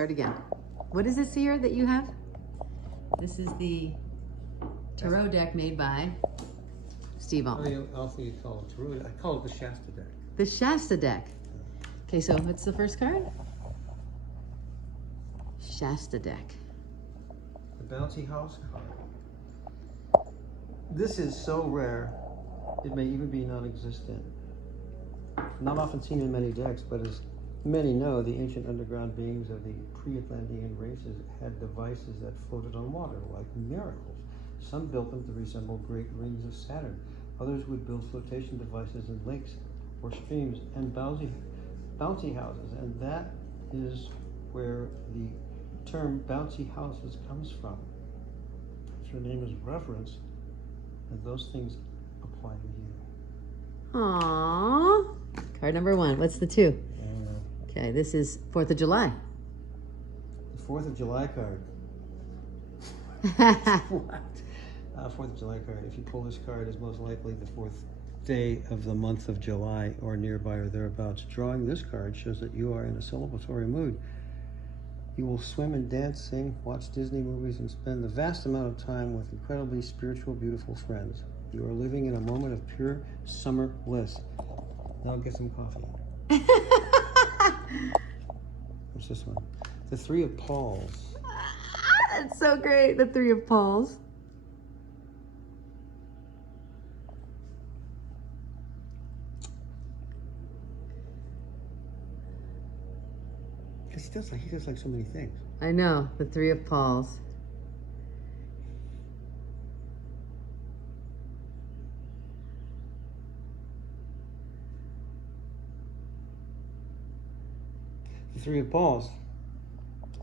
Start again. What is this here that you have? This is the tarot deck made by Steve Altman. I also you call it tarot. I call it the Shasta deck. The Shasta deck. Okay, so what's the first card? Shasta deck. The bouncy house card. This is so rare, it may even be non-existent. Not often seen in many decks, but as many know, the ancient underground beings of the pre-Atlantean races had devices that floated on water, like miracles. Some built them to resemble great rings of Saturn. Others would build flotation devices in lakes or streams and bouncy houses, and that is where the term bouncy houses comes from. Your name is reverence, and those things apply to you. Aww. Card number 1. What's the 2? Okay, this is 4th of July. The 4th of July card. What? 4th of July card. If you pull this card, is most likely the 4th day of the month of July or nearby or thereabouts. Drawing this card shows that you are in a celebratory mood. You will swim and dance, sing, watch Disney movies, and spend the vast amount of time with incredibly spiritual, beautiful friends. You are living in a moment of pure summer bliss. Now get some coffee. What's this one? The 3 of Paws. That's so great. The 3 of Paws. He does like so many things. I know. The 3 of Paws. The 3 of Paws.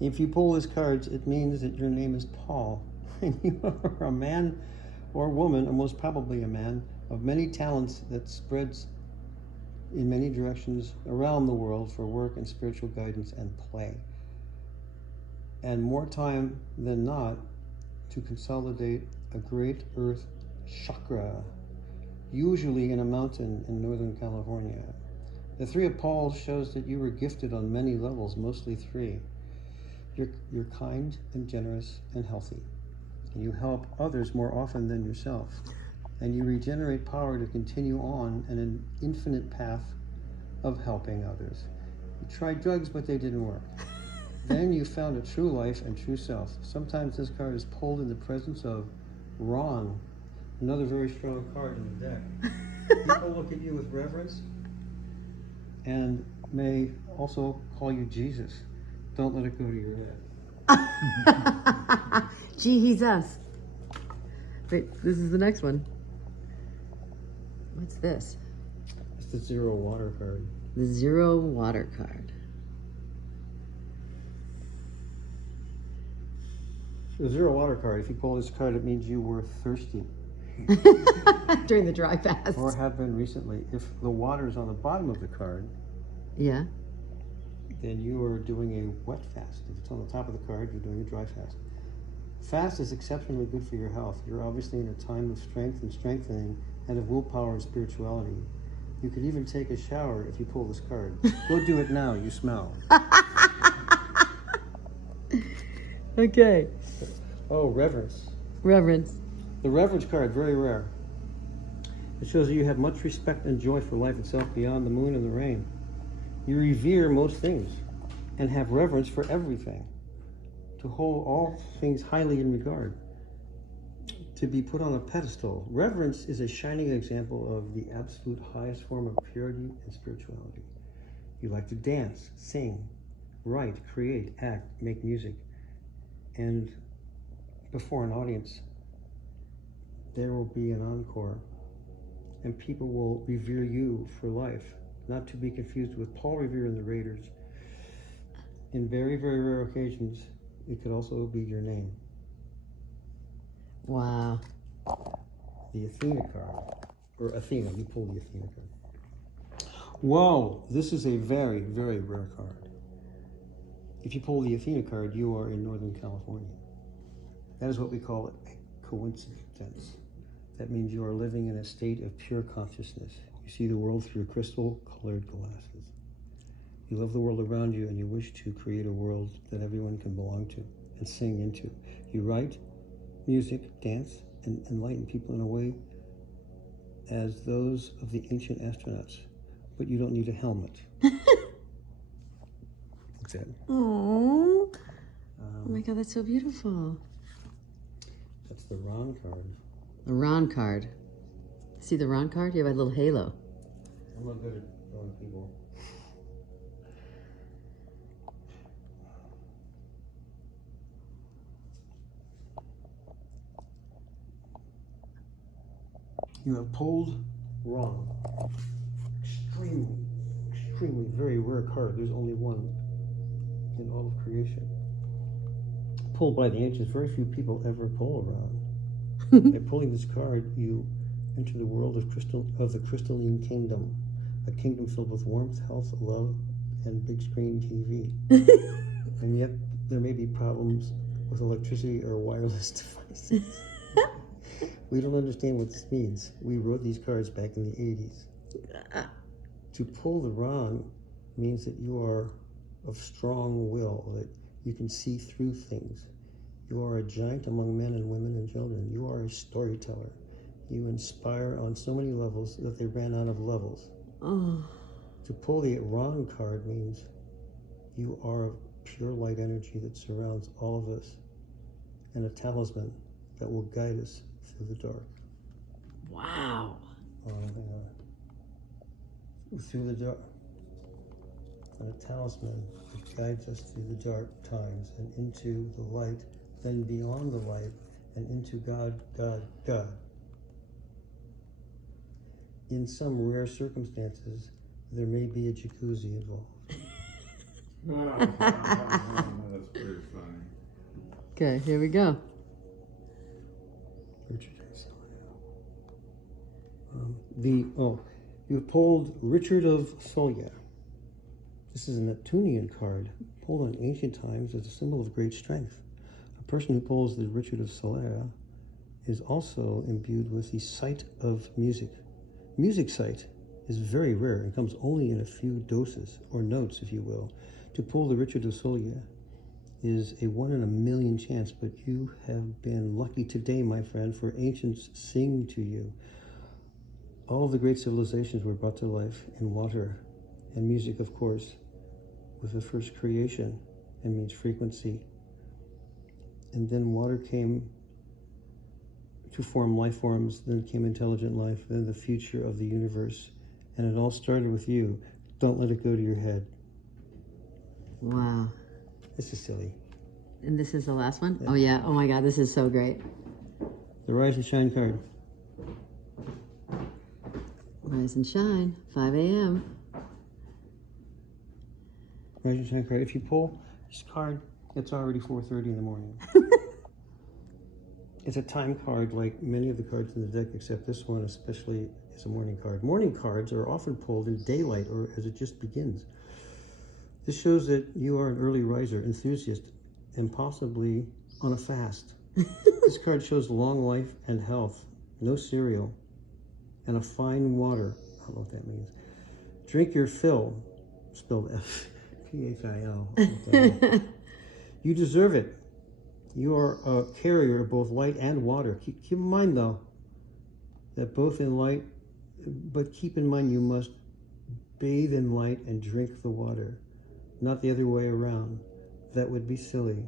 If you pull these cards, it means that your name is Paul, and you are a man or woman, or most probably a man, of many talents that spreads in many directions around the world for work and spiritual guidance and play. And more time than not to consolidate a great earth chakra, usually in a mountain in Northern California. The 3 of Paws shows that you were gifted on many levels, mostly 3. You're kind and generous and healthy, and you help others more often than yourself, and you regenerate power to continue on an infinite path of helping others. You tried drugs, but they didn't work. Then you found a true life and true self. Sometimes this card is pulled in the presence of Ron, another very strong card in the deck. People look at you with reverence and may also call you Jesus. Don't let it go to your head. Gee, he's us. Wait, this is the next one. What's this? It's the 0 water card. The 0 water card. The 0 water card, if you pull this card, it means you were thirsty. During the dry fast. Or have been recently. If the water is on the bottom of the card, yeah, then you are doing a wet fast. If it's on the top of the card, you're doing a dry fast. Fast is exceptionally good for your health. You're obviously in a time of strength and strengthening and of willpower and spirituality. You could even take a shower if you pull this card. Go do it now, you smell. Okay. Oh, reverence. Reverence. The reverence card, very rare. It shows that you have much respect and joy for life itself beyond the moon and the rain. You revere most things and have reverence for everything. To hold all things highly in regard. To be put on a pedestal. Reverence is a shining example of the absolute highest form of purity and spirituality. You like to dance, sing, write, create, act, make music. And before an audience, there will be an encore. And people will revere you for life. Not to be confused with Paul Revere and the Raiders. In very, very rare occasions, it could also be your name. Wow. The Athena card, or Athena, you pull the Athena card. Whoa, this is a very, very rare card. If you pull the Athena card, you are in Northern California. That is what we call a coincidence. That means you are living in a state of pure consciousness. You see the world through crystal-colored glasses. You love the world around you, and you wish to create a world that everyone can belong to and sing into. You write music, dance, and enlighten people in a way as those of the ancient astronauts, but you don't need a helmet. Exactly. Oh my God, that's so beautiful. That's the Ron card. The Ron card. See the Ron card? You have a little halo. I'm not good at drawing people. You have pulled Ron. Extremely very rare card. There's only one in all of creation. Pulled by the ancients. Very few people ever pull Ron. By pulling this card, you enter the world of the crystalline kingdom, a kingdom filled with warmth, health, love, and big screen TV. And yet, there may be problems with electricity or wireless devices. We don't understand what this means. We wrote these cards back in the 80s. To pull the Ron means that you are of strong will, that you can see through things. You are a giant among men and women and children. You are a storyteller. You inspire on so many levels that they ran out of levels. Oh. To pull the Ron card means you are of pure light energy that surrounds all of us, and a talisman that will guide us through the dark. Wow. Through the dark. And a talisman that guides us through the dark times and into the light, then beyond the light and into God, God, God. In some rare circumstances, there may be a jacuzzi involved. That's very funny. Okay, here we go. Richard of you pulled Richard of Solya. This is an Athenian card, pulled in ancient times as a symbol of great strength. A person who pulls the Richard of Solya is also imbued with the sight of music. Music sight is very rare and comes only in a few doses, or notes, if you will. To pull the Richard of Solya is a 1 in a million chance, but you have been lucky today, my friend, for ancients sing to you. All of the great civilizations were brought to life in water, and music, of course, was the first creation and means frequency. And then water came to form life forms, then came intelligent life, then the future of the universe. And it all started with you. Don't let it go to your head. Wow. This is silly. And this is the last one? Yeah. Oh yeah, oh my God, this is so great. The Rise and Shine card. Rise and shine, 5 a.m. Rise and Shine card. If you pull this card, it's already 4:30 in the morning. It's a time card like many of the cards in the deck, except this one especially is a morning card. Morning cards are often pulled in daylight or as it just begins. This shows that you are an early riser, enthusiast, and possibly on a fast. This card shows long life and health, no cereal, and a fine water. I don't know what that means. Drink your fill, spelled F-P-H-I-L. You deserve it. You are a carrier of both light and water. Keep in mind, though, that both in light, but keep in mind you must bathe in light and drink the water, not the other way around. That would be silly.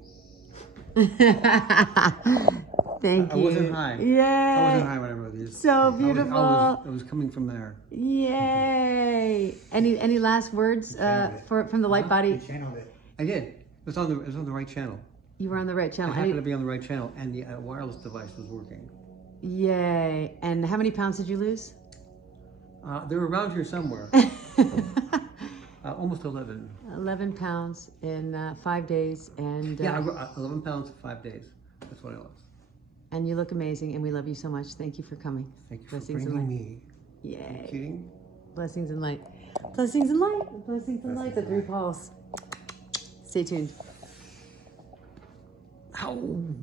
Thank you. I wasn't high. Yay. I wasn't high when I wrote these. So beautiful. I was coming from there. Yay. Any last words from the LiteBody? Channeled it. I did. It was on the right channel. You were on the right I channel. happened to be on the right channel, and the wireless device was working. Yay. And how many pounds did you lose? They're around here somewhere. Almost 11. 11 pounds in 5 days. And Yeah, 11 pounds, 5 days. That's what I lost. and you look amazing, and we love you so much. Thank you for coming. Thank you for Blessings and bringing light. me. Are you Yay. kidding? Blessings and light. Blessings and light. Blessings and light. The 3 Pauls. Stay tuned. Ow.